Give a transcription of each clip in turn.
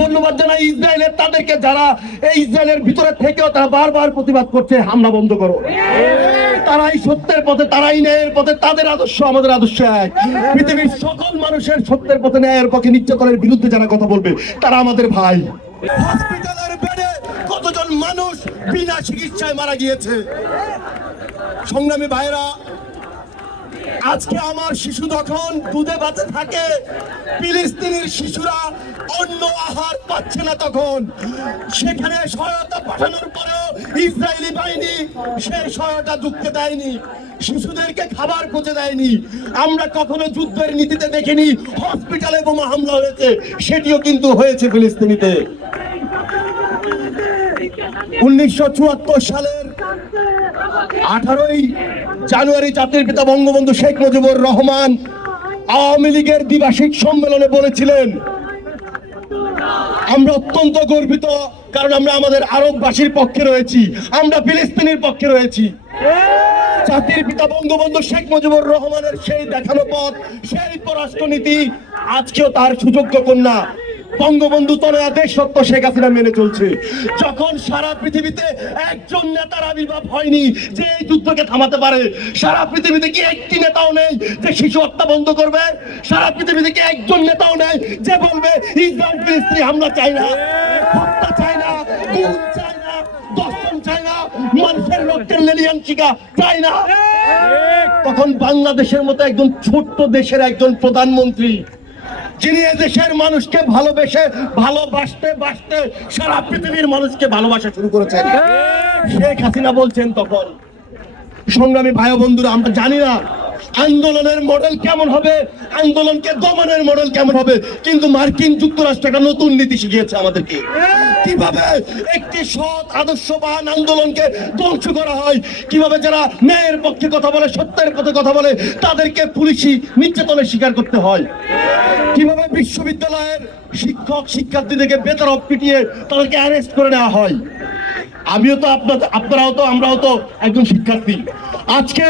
ধন্যবাদ জানাই ইসরায়েলের, তাদেরকে যারা এই ইসরায়েলের ভিতরে থেকেও তারা বারবার প্রতিবাদ করছে, হামলা বন্ধ করো। তারাই সত্যের পথে, তারাই ন্যায়ের পথে, তাদের আদর্শ আমাদের আদর্শ এক। পৃথিবীর সকল মানুষের সত্যের পথে, ন্যায়ের পক্ষে, নির্যাতনের বিরুদ্ধে যারা কথা বলবে, তারা আমাদের ভাই। হসপিটালের বেডে কতজন মানুষ বিনা চিকিৎসায় মারা গিয়েছে? সংগ্রামী ভাইরা আজকে আমার শিশু যখন দুধে বাঁচে থাকে, ফিলিস্তিনের শিশুরা অন্য আহার পাচ্ছে না তখন। সেখানে সহায়তা পাঠানোর পরেও ইসরায়েলি বাহিনী সেই সহায়তা ঢুকতে দেয়নি, শিশুদেরকে খাবার পৌঁছে দেয়নি। আমরা কখনো যুদ্ধের নীতিতে দেখিনি, হসপিটালে বোমা হামলা হয়েছে, সেটিও কিন্তু হয়েছে ফিলিস্তিনিতে। উনিশশো চুয়াত্তর সালের আঠারোই জানুয়ারি জাতির পিতা বঙ্গবন্ধু শেখ মুজিবুর রহমান আওয়ামী লীগের দ্বিবার্ষিক সম্মেলনে বলেছিলেন, আমরা অত্যন্ত গর্বিত, কারণ আমরা আমাদের আরববাসীর পক্ষে রয়েছি, আমরা ফিলিস্তিনের পক্ষে রয়েছি। জাতির পিতা বঙ্গবন্ধু শেখ মুজিবুর রহমানের সেই দেখানো পথ, সেই পররাষ্ট্রনীতি আজকেও তার সুযোগ্য কন্যা। বঙ্গবন্ধু দেশ সত্য শেখ হাসিনা মেনে চলছে। যখন সারা পৃথিবীতে একজন নেতার আবির্ভাব হয়নি যে এই যুদ্ধকে থামাতে পারে সারা পৃথিবীতে কি একটি নেতাও নেই যে শিশু হত্যা বন্ধ করবে? সারা পৃথিবীতে কি একজন নেতাও নেই যে বলবে ইসরায়েল ফিলিস্তিনি হামলা চাই না হত্যা চাই না গুম চাই না দর্শন চাই না মানুষের রক্তের লেলিয়ান শিকা চাই না। তখন বাংলাদেশের মতো একজন ছোট্ট দেশের একজন প্রধানমন্ত্রী যিনি দেশের মানুষকে ভালোবেসে ভালোবাসতে বাসতে সারা পৃথিবীর মানুষকে ভালোবাসা শুরু করেছেন। শেখ হাসিনা বলছেন তখন সংগ্রামী ভাই বন্ধুরা আমরা জানি না আন্দোলনের মডেল কেমন হবে? আন্দোলনকে দমনের মডেল কেমন হবে? কিন্তু মার্কিন যুক্তরাষ্ট্র একটা নতুন নীতি শিখিয়েছে আমাদেরকে। কীভাবে একটি সৎ, আদর্শবান আন্দোলনকে ধ্বংস করা হয়? কীভাবে যারা ন্যায়ের পক্ষে কথা বলে, সত্যের পথে কথা বলে, তাদেরকে পুলিশি নির্যাতনের শিকার করতে হয়? কীভাবে বিশ্ববিদ্যালয়ের শিক্ষক, শিক্ষার্থীদেরকে বেতরফ পিটিয়ে তাদেরকে অ্যারেস্ট করে নেওয়া হয়? আমিও তো আপনার আপনারাও তো, আমরাও তো একজন শিক্ষার্থী। আজকে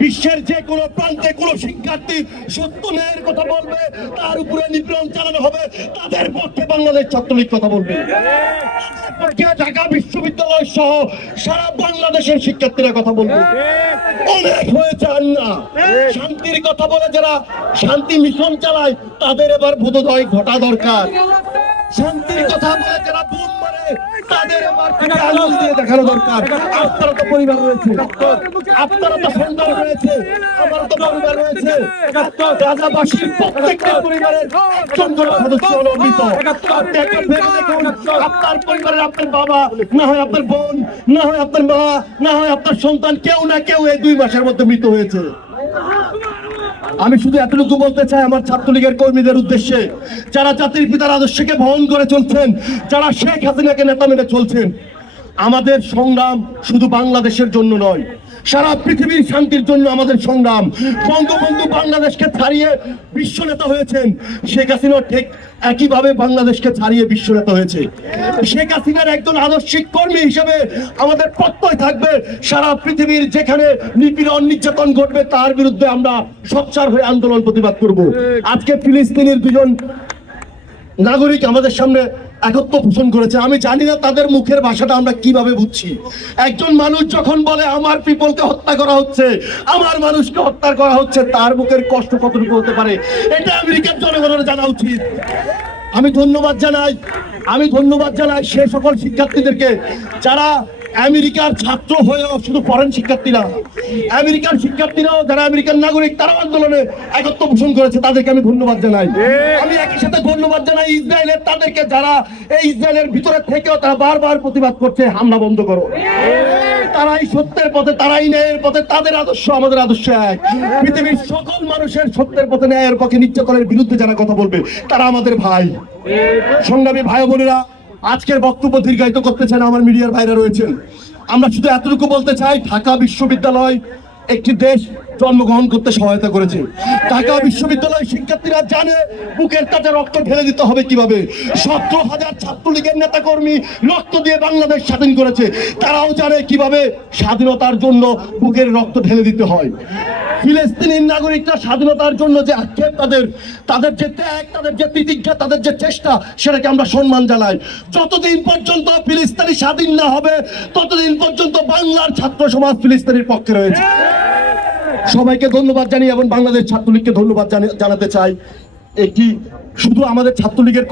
বিশ্বের যে কোনো প্রান্তে কোনো শিক্ষার্থী সত্য ন্যায়ের কথা বলবে, তার উপরে নিপীড়ন চালানো হবে, তাদের পক্ষে বাংলাদেশ ছাত্রলীগ কথা বলবে। ঢাকা বিশ্ববিদ্যালয় সহ সারা বাংলাদেশের শিক্ষার্থীরা কথা বলবে। অনেক হয়েছে আর না শান্তির কথা বলে যারা শান্তি মিশন চালায়, তাদের এবার বোধোদয় ঘটা দরকার। শান্তির কথা বলে যারা বুম মারে আঙুল দিয়ে দেখানো দরকার। আপনারা তো পরিবার রয়েছে। আপনারা তো সন্তান রয়েছে। আমার তো পরিবার রয়েছে। রাজাবাসীর প্রত্যেকটা পরিবারের একজন করে সদস্য হলো মৃত আপনি একটা ভেবে দেখুন আপনার পরিবারের আপনার বাবা না হয় আপনার বোন না হয় আপনার মা না হয় আপনার সন্তান কেউ না কেউ এই দুই মাসের মধ্যে মৃত হয়েছে। আমি শুধু এতটুকু বলতে চাই আমার ছাত্রলীগের কর্মীদের উদ্দেশ্যে, যারা জাতির পিতার আদর্শকে বহন করে চলছেন, যারা শেখ হাসিনাকে নেতা মেনে চলছেন আমাদের সংগ্রাম শুধু বাংলাদেশের জন্য নয়, সারা পৃথিবীর শান্তির জন্য আমাদের সংগ্রাম। বঙ্গবন্ধু বাংলাদেশকে ছাড়িয়ে বিশ্ব নেতা হয়েছেন শেখ হাসিনা, ঠিক একইভাবে বাংলাদেশকে ছাড়িয়ে বিশ্ব নেতা হয়েছে। শেখ হাসিনার একজন আদর্শিক কর্মী হিসেবে আমাদের প্রত্যয় থাকবে, সারা পৃথিবীর যেখানে নিপীড়ন নির্যাতন ঘটবে, তার বিরুদ্ধে আমরা সোচ্চার হয়ে আন্দোলন প্রতিবাদ করব। আজকে ফিলিস্তিনের দুজন নাগরিক আমাদের সামনে একত্র পোষণ করেছে। আমি জানি না তাদের মুখের ভাষাটা আমরা কীভাবে বুঝছি। একজন মানুষ যখন বলে, আমার পিপলকে হত্যা করা হচ্ছে, আমার মানুষকে হত্যা করা হচ্ছে, তার মুখের কষ্ট কতটুকু হতে পারে, এটা আমেরিকার জনগণের জানা উচিত। আমি ধন্যবাদ জানাই। আমি ধন্যবাদ জানাই সে সকল শিক্ষার্থীদেরকে যারা আমেরিকার ছাত্র হয়েও শুধু ফরেন শিক্ষার্থীরা। আমেরিকার শিক্ষার্থীরাও যারা আমেরিকান নাগরিক তারাও আন্দোলনে একত্র পোষণ করেছে তাদেরকে আমি ধন্যবাদ জানাই। আমি একই সাথে ধন্যবাদ জানাই ইসরায়েলের তাদেরকে যারা এই ইসরায়েলের ভিতরে থেকেও তারা বারবার প্রতিবাদ করছে হামলা বন্ধ করো। তারাই সত্যের পথে তারাই ন্যায়ের পথে তাদের আদর্শ আমাদের আদর্শ এক। পৃথিবীর সকল মানুষের সত্যের পথে ন্যায়ের পক্ষে নির্যাতনের বিরুদ্ধে যারা কথা বলবে তারা আমাদের ভাই। সংগ্রামী ভাই বোনেরা আজকের বক্তব্য দীর্ঘায়িত করতে চান আমার মিডিয়ার ভাইরা রয়েছেন। আমরা শুধু এতটুকু বলতে চাই, ঢাকা বিশ্ববিদ্যালয় একটি দেশ জন্মগ্রহণ করতে সহায়তা করেছে। ঢাকা বিশ্ববিদ্যালয়ের শিক্ষার্থীরা জানে, বুকের তাতে রক্ত ঢেলে দিতে হবে কীভাবে। সতেরো হাজার ছাত্রলীগের নেতাকর্মী রক্ত দিয়ে বাংলাদেশ স্বাধীন করেছে। তারাও জানে কীভাবে স্বাধীনতার জন্য বুকের রক্ত ঢেলে দিতে হয়। ফিলিস্তিনের নাগরিকরা স্বাধীনতার জন্য যে আক্ষেপ তাদের তাদের যে ত্যাগ, তাদের যে প্রতিজ্ঞা, তাদের যে চেষ্টা, সেটাকে আমরা সম্মান জানাই। যতদিন পর্যন্ত ফিলিস্তিনি স্বাধীন না হবে, ততদিন পর্যন্ত বাংলার ছাত্র সমাজ ফিলিস্তিনের পক্ষে রয়েছে। সবাইকে ধন্যবাদ জানিয়ে এবং বাংলাদেশ ছাত্রলীগকে ধন্যবাদ জানি- জানাতে চাই। এটি শুধু আমাদের ছাত্রলীগের